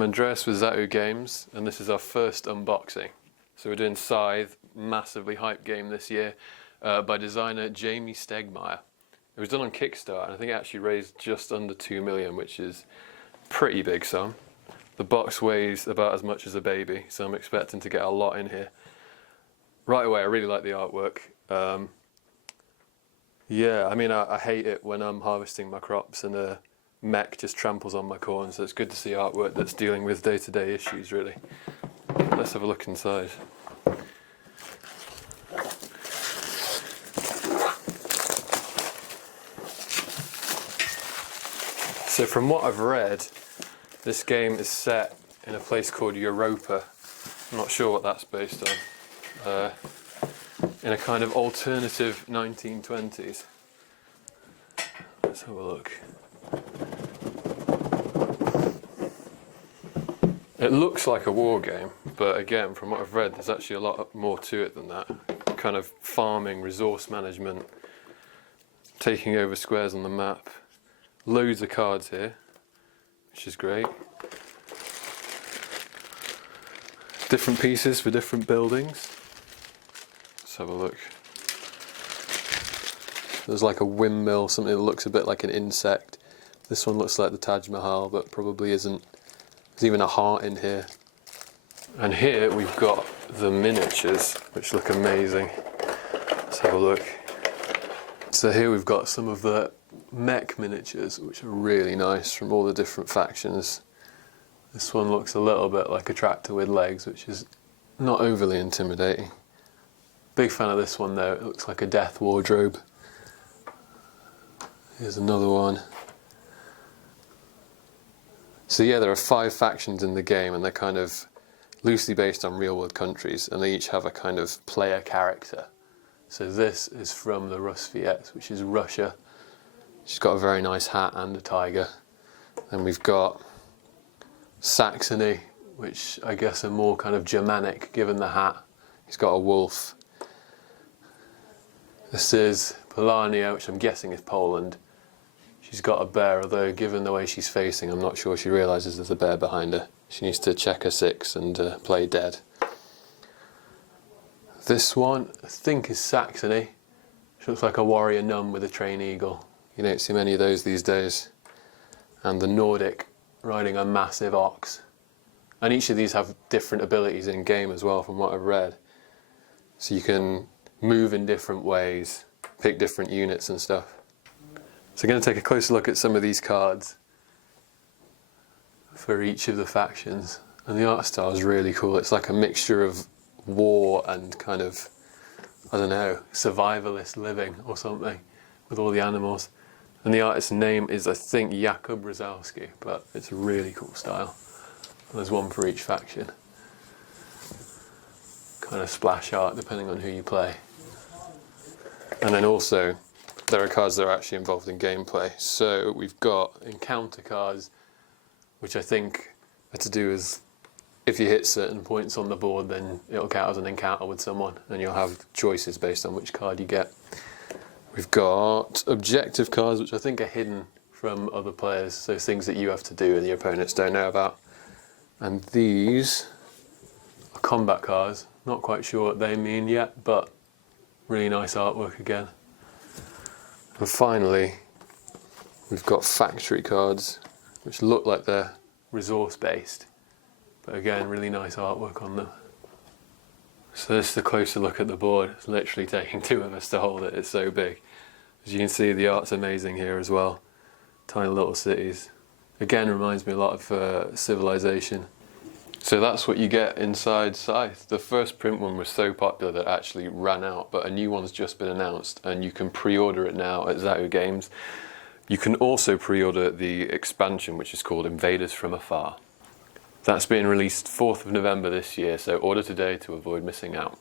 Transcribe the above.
I'm Andreas with Zatu Games, and this is our first unboxing. So we're doing Scythe, massively hyped game this year, by designer Jamie Stegmaier. It was done on Kickstarter, and I think it actually raised just under 2 million, which is a pretty big sum. The box weighs about as much as a baby, so I'm expecting to get a lot in here. Right away, I really like the artwork. Yeah, I mean, I hate it when I'm harvesting my crops and a mech just tramples on my corn, so it's good to see artwork that's dealing with day-to-day issues, really. Let's have a look inside. So from what I've read, this game is set in a place called Europa. I'm not sure what that's based on. In a kind of alternative 1920s. Let's have a look. It looks like a war game, but again, from what I've read, there's actually a lot more to it than that. Kind of farming, resource management, taking over squares on the map. Loads of cards here, which is great. Different pieces for different buildings. Let's have a look. There's like a windmill, something that looks a bit like an insect. This one looks like the Taj Mahal, but probably isn't. There's even a heart in here. And here we've got the miniatures, which look amazing. Let's have a look. So here we've got some of the Mec Miniatures, which are really nice from all the different factions. This one looks a little bit like a tractor with legs, which is not overly intimidating. Big fan of this one though, it looks like a death wardrobe. Here's another one. So yeah, there are 5 factions in the game, and they're kind of loosely based on real world countries, and they each have a kind of player character. So this is from the Russviets, which is Russia. She's got a very nice hat and a tiger. Then we've got Saxony, which I guess are more kind of Germanic, given the hat. He's got a wolf. This is Polania, which I'm guessing is Poland. She's got a bear, although given the way she's facing, I'm not sure she realises there's a bear behind her. She needs to check her 6 and play dead. This one, I think, is Saxony. She looks like a warrior nun with a trained eagle. You don't see many of those these days. And the Nordic, riding a massive ox. And each of these have different abilities in game as well, from what I've read. So you can move in different ways, pick different units and stuff. So I'm going to take a closer look at some of these cards for each of the factions. And the art style is really cool. It's like a mixture of war and kind of, I don't know, survivalist living or something with all the animals. And the artist's name is, I think, Jakub Rosowski, but it's a really cool style. And there's one for each faction. Kind of splash art depending on who you play. And then also, there are cards that are actually involved in gameplay. So we've got encounter cards, which I think are to do with if you hit certain points on the board, then it'll count as an encounter with someone, and you'll have choices based on which card you get. We've got objective cards, which I think are hidden from other players, so things that you have to do and your opponents don't know about. And these are combat cards. Not quite sure what they mean yet, but really nice artwork again. And finally, we've got factory cards, which look like they're resource-based. But again, really nice artwork on them. So this is a closer look at the board. It's literally taking 2 of us to hold it, it's so big. As you can see, the art's amazing here as well. Tiny little cities. Again, reminds me a lot of Civilization. So that's what you get inside Scythe. The first print one was so popular that it actually ran out, but a new one's just been announced, and you can pre-order it now at Zatu Games. You can also pre-order the expansion, which is called Invaders from Afar. That's being released 4th of November this year, so order today to avoid missing out.